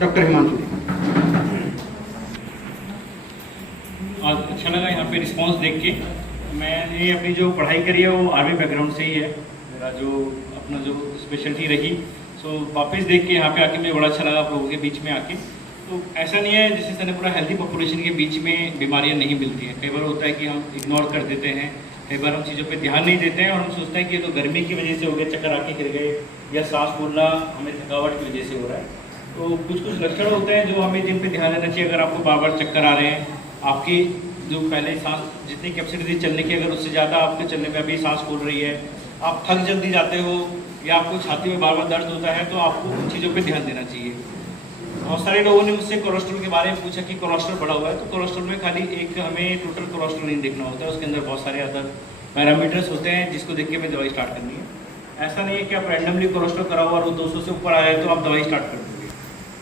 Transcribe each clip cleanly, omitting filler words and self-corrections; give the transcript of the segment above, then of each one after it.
Doctor Himanshu. आज अच्छा लगा यहाँ पे रिस्पांस देख के। मैंने अपनी जो पढ़ाई करी है वो आर्मी बैकग्राउंड से ही है, मेरा जो अपना जो स्पेशलिटी रही। सो वापस देख के यहाँ पे आके मुझे बड़ा अच्छा लगा आप लोगों के बीच में आके। तो ऐसा नहीं है जैसे सर पूरा हेल्दी पॉपुलेशन के बीच में बीमारियाँ नहीं मिलती हैं। कई बार होता है कि हम इग्नोर कर देते हैं, कई बार हम चीज़ों पे ध्यान नहीं देते हैं और हम सोचते हैं कि ये तो गर्मी की वजह से हो गया, चक्कर आके गिर गए, या सांस फूलना हमें थकावट की वजह से हो रहा है। तो कुछ कुछ लक्षण होते हैं जो हमें जिन पे ध्यान देना चाहिए। अगर आपको बार बार चक्कर आ रहे हैं, आपकी जो पहले सांस जितनी कैपेसिटी थी चलने की अगर उससे ज़्यादा आपके चलने में अभी सांस फूल रही है, आप थक जल्दी जाते हो या आपको छाती में बार बार दर्द होता है, तो आपको उन चीज़ों पे ध्यान देना चाहिए। बहुत सारे लोगों ने मुझसे कोलेस्ट्रॉल के बारे में पूछा कि कोलेस्ट्रॉल बढ़ा हुआ है। तो कोलेस्ट्रॉल में खाली एक हमें टोटल कोलेस्ट्रॉल नहीं देखना होता है, उसके अंदर बहुत सारे अदर पैरामीटर्स होते हैं जिसको देख के हमें दवाई स्टार्ट करनी है। ऐसा नहीं है कि आप रैंडमली कोलेस्ट्रॉल करा हुआ और वो 200 से ऊपर आया है तो आप दवाई स्टार्ट कर दोगे,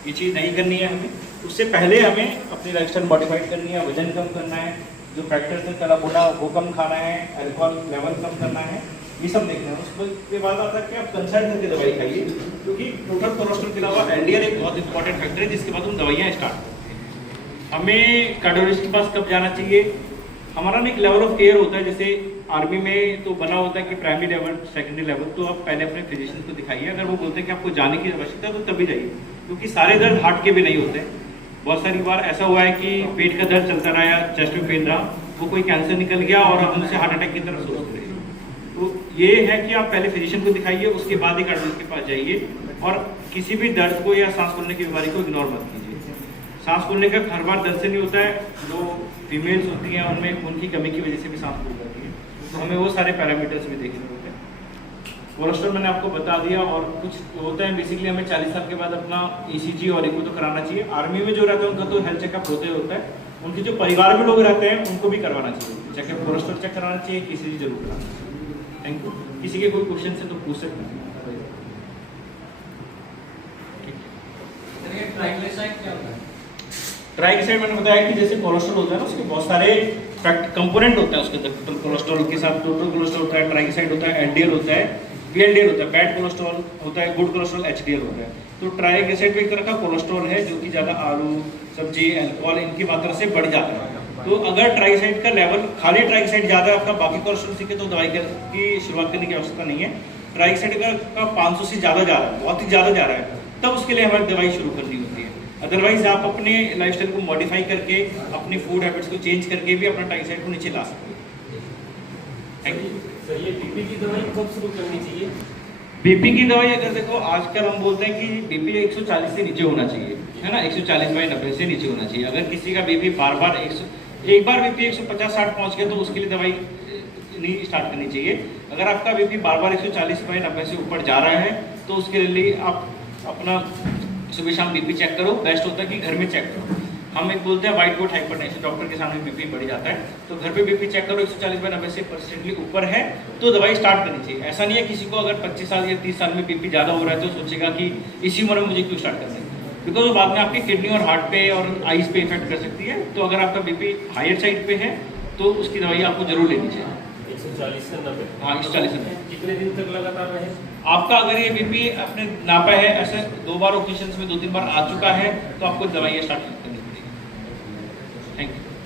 ये चीज़ नहीं करनी है हमें। उससे पहले हमें अपनी लाइफस्टाइल मॉडिफाइड करनी है, वजन कम करना है, जो फैक्टर्स है तला भुना वो कम खाना है, अल्कोहल लेवल कम करना है, ये सब देखना है। उसके बाद आता है कि आप कंसल्ट करके दवाई खाइए, क्योंकि टोटल कोलेस्ट्रॉल के अलावा एलडीएल एक बहुत इंपॉर्टेंट फैक्टर है जिसके बाद हम दवाइयाँ स्टार्ट करते हैं। हमें कार्डियोलॉजिस्ट के पास कब जाना चाहिए? हमारा ना एक लेवल ऑफ केयर होता है, जैसे आर्मी में तो बना होता है कि प्राइमरी लेवल, सेकेंडरी लेवल, तो आप पहले अपने फिजिशियन को दिखाइए। अगर वो बोलते हैं कि आपको जाने की आवश्यकता है तो तभी जाइए, क्योंकि सारे दर्द हार्ट के भी नहीं होते। बहुत सारी बार ऐसा हुआ है कि पेट का दर्द चलता रहा या चेस्ट में पेन रहा, वो कोई कैंसर निकल गया और हम उसे हार्ट अटैक की तरफ सोच रहे हैं। तो ये है कि आप पहले फिजिशियन को दिखाइए, उसके बाद ही कार्डियोलॉजिस्ट के पास जाइए और किसी भी दर्द को या सांस फूलने की बीमारी को इग्नोर मत कीजिए। सांस फूलने का हर बार दर्द से नहीं होता है, जो फीमेल्स होती हैं उनमें खून की कमी की वजह से भी सांस फूल जाती है, तो हमें वो सारे पैरामीटर्स भी देखने होते हैं। कोलेस्ट्रॉल मैंने आपको बता दिया। और कुछ होता है बेसिकली हमें 40 साल के बाद अपना ईसीजी और एको तो कराना चाहिए। आर्मी में जो रहते हैं उनका तो हेल्थ चेकअप होते होता है, उनके जो परिवार में लोग रहते हैं उनको भी करवाना चाहिए चेकअप, कोलेस्ट्रॉल चेक कराना चाहिए, ईसीजी जरूर कराना चाहिए। Thank you. किसी के कोई क्वेश्चन है तो पूछ सकते हैं। ट्राइग्लिसराइड मैंने बताया कि जैसे कोलेस्ट्रॉल होता है ना, उसके बहुत सारे कंपोनेंट होता है उसके अंदर। टोटल कोलेस्ट्रॉल के साथ टोटल कोलेस्ट्रॉल होता है, ट्राइग्लिसराइड होता है, एलडीएल होता है, वीएलडीएल होता है, बैड कोलेस्ट्रॉल होता है, गुड कोलेस्ट्रॉल एचडीएल होता है। तो ट्राइग्लिसराइड भी एक तरह का कोलेस्ट्रॉल है जो कि ज़्यादा आलू, सब्जी, अल्कोहल इनकी मात्रा से बढ़ जाता है। तो अगर ट्राइग्लिसराइड का लेवल, खाली ट्राइग्लिसराइड ज़्यादा है आपका, बाकी कोलेस्ट्रॉल से तो दवाई की शुरुआत करने की आवश्यकता नहीं है। ट्राइग्लिसराइड का 500 से ज़्यादा जा रहा है, बहुत ही ज़्यादा जा रहा है, तब उसके लिए हमें दवाई शुरू करनी होती है। अदरवाइज आप अपने लाइफस्टाइल को मॉडिफाई करके, अपनी फूड हैबिट्स को चेंज करके भी अपना ट्राइग्लिसराइड को नीचे ला सकते हैं। Thank you sir. ये बीपी की दवाई कब शुरू करनी चाहिए? बीपी की दवाई अगर देखो आजकल हम बोलते हैं कि बीपी 140 से नीचे होना चाहिए, है ना, 140/90 से नीचे होना चाहिए। अगर किसी का बीपी बार बार एक बार बीपी 150-60 पहुंच गया तो उसके लिए दवाई नहीं स्टार्ट करनी चाहिए। अगर आपका बीपी बार बार 140/90 से ऊपर जा रहा है तो उसके लिए आप अपना सुबह शाम बीपी चेक करो। बेस्ट होता है कि घर में चेक करो। हम एक बोलते हैं व्हाइट कोट हाइपरटेंशन, डॉक्टर के सामने बीपी बढ़ जाता है, तो घर पे बीपी चेक करो, 140/90 से परसेंटली ऊपर है तो दवाई स्टार्ट करनी चाहिए। ऐसा नहीं है किसी को अगर 25 साल या 30 साल में बीपी ज़्यादा हो रहा है तो सोचेगा कि इसी उम्र में मुझे क्यों स्टार्ट करना है, बिकॉज वो बाद में आपकी किडनी और हार्ट पे और आईज पे इफेक्ट कर सकती है। तो अगर आपका बीपी हायर साइड पे है तो उसकी दवाई आपको जरूर लेनी चाहिए। 140 से 90? हाँ, 140 से 90। कितने दिन तक लगातार रहे? आपका अगर ये बीपी आपने नापा है, ऐसे 2 बार ओकेशंस में 2-3 बार आ चुका है तो आपको दवाइयाँ स्टार्ट